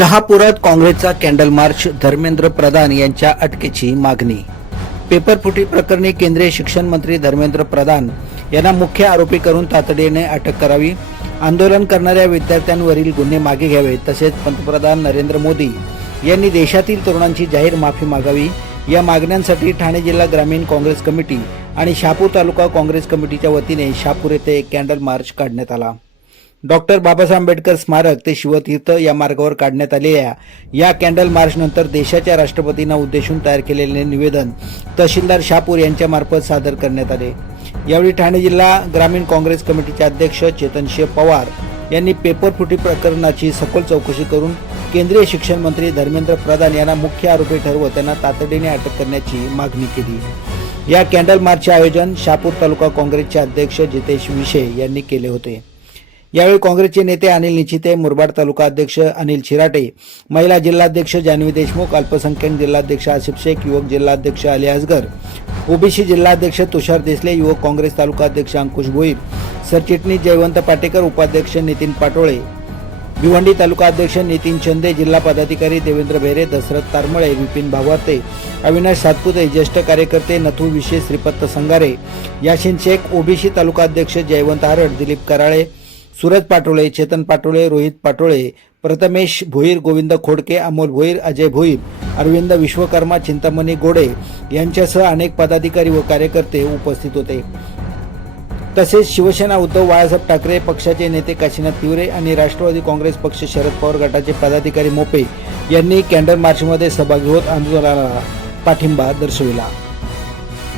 शहापुरात काँग्रेसचा कॅन्डल मार्च, धर्मेंद्र प्रधान यांच्या अटकेची मागणी। पेपरफुटी प्रकरणी केंद्रीय शिक्षण मंत्री धर्मेंद्र प्रधान यांना मुख्य आरोपी करून तातडीने अटक करावी, आंदोलन करणाऱ्या विद्यार्थ्यांवरील गुन्हे मागे घ्यावे, तसेच पंतप्रधान नरेंद्र मोदी यांनी देशातील तरुणांची जाहीर माफी मागावी, या मागण्यांसाठी ठाणे जिल्हा ग्रामीण काँग्रेस कमिटी आणि शहापूर तालुका काँग्रेस कमिटीच्या वतीने शहापूर येथे एक कॅन्डल मार्च काढण्यात आला। डॉक्टर बाबासाहेब आंबेडकर स्मारक ते शिवतीर्थ या मार्गावर काढण्यात आलेल्या या कॅन्डल मार्चनंतर देशाच्या राष्ट्रपतींना उद्देशून तयार केलेले निवेदन तहसीलदार शहापूर यांच्या मार्फत सादर करण्यात आले। यावेळी ठाणे जिल्हा ग्रामीण काँग्रेस कमिटीचे अध्यक्ष चेतनशिव पवार यांनी पेपरफुटी प्रकरणाची सखोल चौकशी करून केंद्रीय शिक्षण मंत्री धर्मेंद्र प्रधान यांना मुख्य आरोपी ठरवत त्यांना तातडीने अटक करण्याची मागणी केली। या कॅन्डल मार्चचे आयोजन शहापूर तालुका काँग्रेसचे अध्यक्ष जितेश विशे यांनी केले होते। यावेळी काँग्रेसचे नेते अनिल निचिते, मुरबाड तालुका अध्यक्ष अनिल छिराटे, महिला जिल्हाध्यक्ष जान्हवी देशमुख, अल्पसंख्याक जिल्हाध्यक्ष आसिफ शेख, युवक जिल्हाध्यक्ष अली असगर, ओबीसी जिल्हाध्यक्ष तुषार देसले, युवक काँग्रेस तालुका अध्यक्ष अंकुश भोईर, सरचिटणीस जयवंत पाटेकर, उपाध्यक्ष नितीन पाटोळे, भिवंडी तालुका अध्यक्ष नितीन चंदे, जिल्हा पदाधिकारी देवेंद्र बेरे, दशरथ तारमळे, विपिन भावार्ते, अविनाश सातपुते, ज्येष्ठ कार्यकर्ते नथू विशे, श्रीपत संगारे, याशिन शेख, ओबीसी तालुका अध्यक्ष जयवंत हारड, दिलीप कराळे, सूरज पाटोळे, चेतन पाटोळे, रोहित पाटोळे, प्रथमेश भोईर, गोविंद खोडके, अमोल भोईर, अजय भोईर, अरविंद विश्वकर्मा, चिंतामणी गोडे यांच्यासह अनेक पदाधिकारी व कार्यकर्ते उपस्थित होते। तसेच शिवसेना उद्धव बाळासाहेब ठाकरे पक्षाचे नेते काशीनाथ तिवरे आणि राष्ट्रवादी काँग्रेस पक्ष शरद पवार गटाचे पदाधिकारी मोपे यांनी कॅन्डल मार्चमध्ये सहभागी होत आंदोलनाला पाठिंबा दर्शविला।